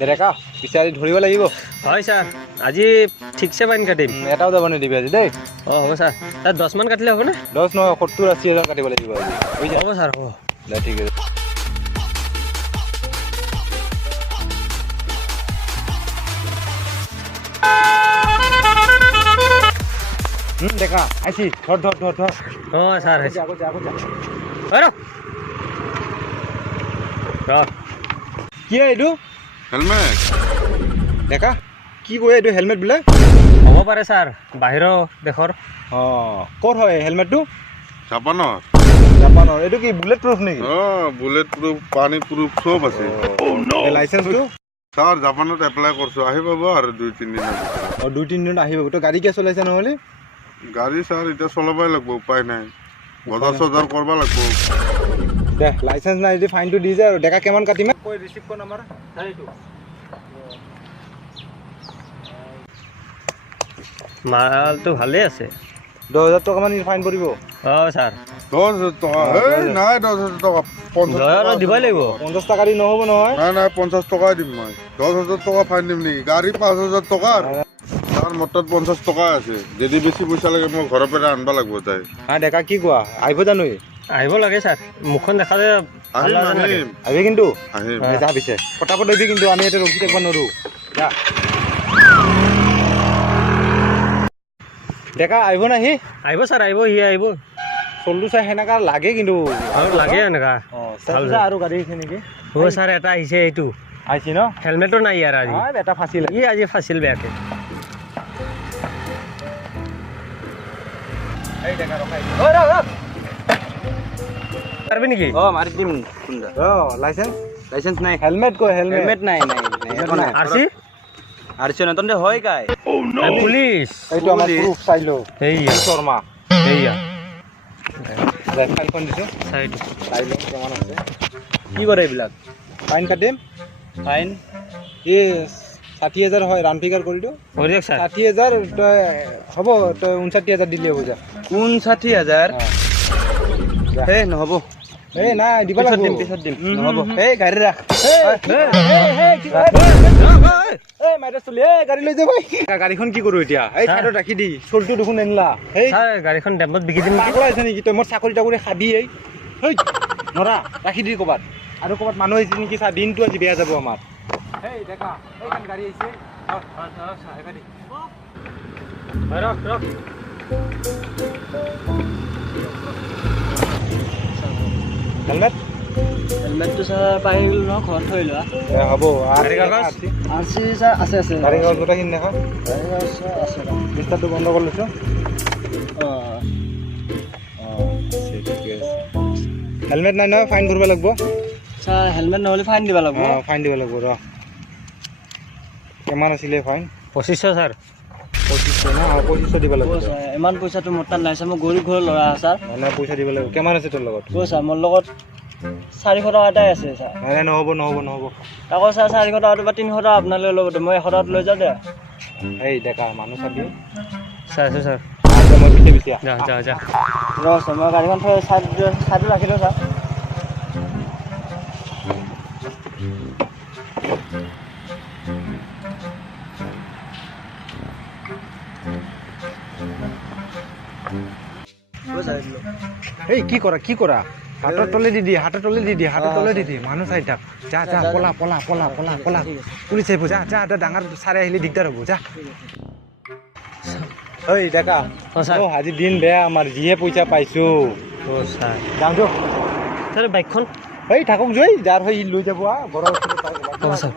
ডেকা পিছে আজি ধৰিব লাগিব। হয় ছাৰ, আজি ঠিকছে ফাইন কাটিম। এটাও যাব নিদিবি আজি দেই। অঁ হ'ব ছাৰ, তাত 10 মান কাটিলে হ'বনে? 10 নহয় 70-80,000 কাটিব লাগিব আজি। হ'ব ছাৰ, হ'ব। দে ঠিক আছে। ডেকা আইছি ধৰ ধৰ ধৰ ধৰ। অঁ ছাৰ, হৈছে। আগত যা আগত যা। কি এইটো হেলমেট ডেকা কি কয় এইটো হেলমেট বোলে? হ'ব পাৰে ছাৰ, বাহিৰৰ দেশৰ। অঁ ক'ত হয় হেলমেটটো? জাপানৰ জাপানৰ। এইটো কি বুলেট প্ৰুফ নেকি? বুলেট প্ৰুফ পানী প্ৰুফ চব আছে লাইচেন্সটো? ছাৰ জাপানত এপ্লাই কৰিছোঁ আহি পাব আৰু 2-3 দিনৰ অঁ 2-3 দিনত আহিব। তই গাড়ী কিয় চলাইছে নহ'লে? গাড়ী ছাৰ এতিয়া চলাবই লাগিব, উপায় নাই, বজাৰ চজাৰ কৰিব লাগিব। দে লাইচেন্স নাই যদি ফাইনটো দি যায় আৰু। ডেকা কিমান কাটিম? কৈ ৰিচিভ কৰ নাম্বাৰ। মালটো ভালেই আছে। 10,000 টকামান ফাইন পৰিব। অঁ ছাৰ, 10,000 টকা নাই 10,000 টকা 10,000 দিবই লাগিব। 50 টকা দি নহ'ব নহয়। নাই 50 টকাই দিম মই। 10,000 টকা ফাইন দিম নেকি? গাড়ী 5,000 টকা, তাৰ মোৰ তাত 50 টকা আছে। যদি বেছি পইচা লাগে মই ঘৰৰ পৰা আনিব লাগিব তাই। হা ডেকা কি কোৱা আহিব জানো? আহিব লাগে ছাৰ, মুখখন দেখালে ভাল আহিম লগা লাগে। আহিম আহিবি কিন্তু আহিম যা পিছে পটাপট আহিবি কিন্তু আমি ইয়াতে ৰখি থাকিব নোৱাৰোঁ। যা ডেকা আহিব নাহি? আহিব ছাৰ, আহিব, সি আহিব। চল্লু চাই সেনেকা লাগে কিন্তু। আৰু লাগে এনেকা। ভাল যা আৰু গাড়ী আছে নেকি? হ'ব ছাৰ, এটা আহিছে এইটো। আহিছি ন? হেলমেটো নাই ইয়াৰ আজি। এটা ফাঁচিলে। ই আজি ফাঁচিল বেয়াকে। পাৰবি নেকি? অঁ মাৰি দিম। লাইচেন্স লাইচেন্স নাই, হেলমেট কৈ হেলমেট হেলমেট নাই, একো নাই। আৰছি? আৰছি নতুন হয় কাই পুলিচ। এইটো আমাৰ প্ৰুফ চাই লো। এইয়া, শৰ্মা এইয়া ফাইলখন দিছোঁ চাইটো। চাই লো কিমান আছে। কি কৰে এইবিলাক? ফাইন কাটিম। ফাইন এই 60,000 হয়, ৰাউণ্ড ফিগাৰ কৰি দিওঁ। হৈ দিয়ক ছাৰ। 60,000 তই হ'ব, তই 59,000 দিলে হ'ব। যা 59,000 হে নহ'ব, এই নাই দিব পিছত লাগিব। দিম, পিছত দিম, নহ'ব। এই গাড়ী ৰাখ। গাড়ীখন কি কৰো এতিয়া? এই ছাৰ। চাইডত ৰাখি দি চলটো দেখোন আনিলা। এই ছাৰ গাড়ীখন ডেম্পত বিকি দিম নেকি? পাগল আহিছে নেকি তই? মোৰ চাকৰি তাকৰি খাবি। এই নৰা ৰাখি দি ক'ৰবাত। আৰু ক'ৰবাত মানুহ আহিছে নেকি চা, দিনটো আজি বেয়া যাব আমাৰ। এই ডেকা এইখন গাড়ী আহিছে। ৰখ ৰখ। হেলমেট হেলমেটটো ছাৰ পাই গ'লো ন, ঘৰত থৈ লোৱা। হ'ব। গাড়ী কাগজ? আৰছি ছাৰ আছে, আছে। গাড়ী কাগজ গোটেইখিনি দেখা। গাড়ী কাগজ ছাৰ আছে। বিস্তাৰটো বন্ধ কৰি লৈছোঁ। অঁ হেলমেট নাই নহয়, ফাইন কৰিব লাগিব। ছাৰ হেলমেট নহ'লে ফাইন দিব লাগিব। ফাইন দিব লাগিব। ৰ কিমান আছিলে ফাইন? 2500 ছাৰ। 2500 ন? 2500 দিব লাগিব। ছাৰ ইমান পইচাটো মোৰ তাত নাই ছাৰ, মই গৰীব ঘৰৰ ল'ৰা ছাৰ। মানে পইচা দিব লাগিব। কিমান আছে তোৰ লগত? ছাৰ মোৰ লগত 400 টকা এটাই আছে ছাৰ। নাই নহ'ব নহ'ব নহ'ব। আকৌ ছাৰ 400 টকাটো বা 300 টকা আপোনালৈ ল'ব, মই 100 টকাত লৈ যাওঁ দে। এই ডেকা মানুহ চাবি। চাইছোঁ ছাৰ। মই পিছে পিছে যা যা যা। ৰ ছাৰ, মই গাড়ীখন থৈ চাইডত ৰাখি দিওঁ ছাৰ। এই কি কৰা কি কৰা? হাতৰ তলে দি দিয়ে, হাতৰ তলে দি দিয়ে, হাতৰ তলে দি দিয়ে। মানুহ চাই থাক। যা যা পলা পলা পলা পলা পলা। পুলিচ আহিব। যা যা ডাঙৰ চাৰে আহিলে দিগদাৰ হ'ব। যা ঐ ডেকা ছাৰ। আজি দিন বেয়া আমাৰ, যিহে পইচা পাইছোঁ। ছাৰ যাওঁ দিয়ক। ছাৰ বাইকখন? এই থাকক জয়, যাৰ হৈ লৈ যাব ঘৰৰ। হ'ব ছাৰ।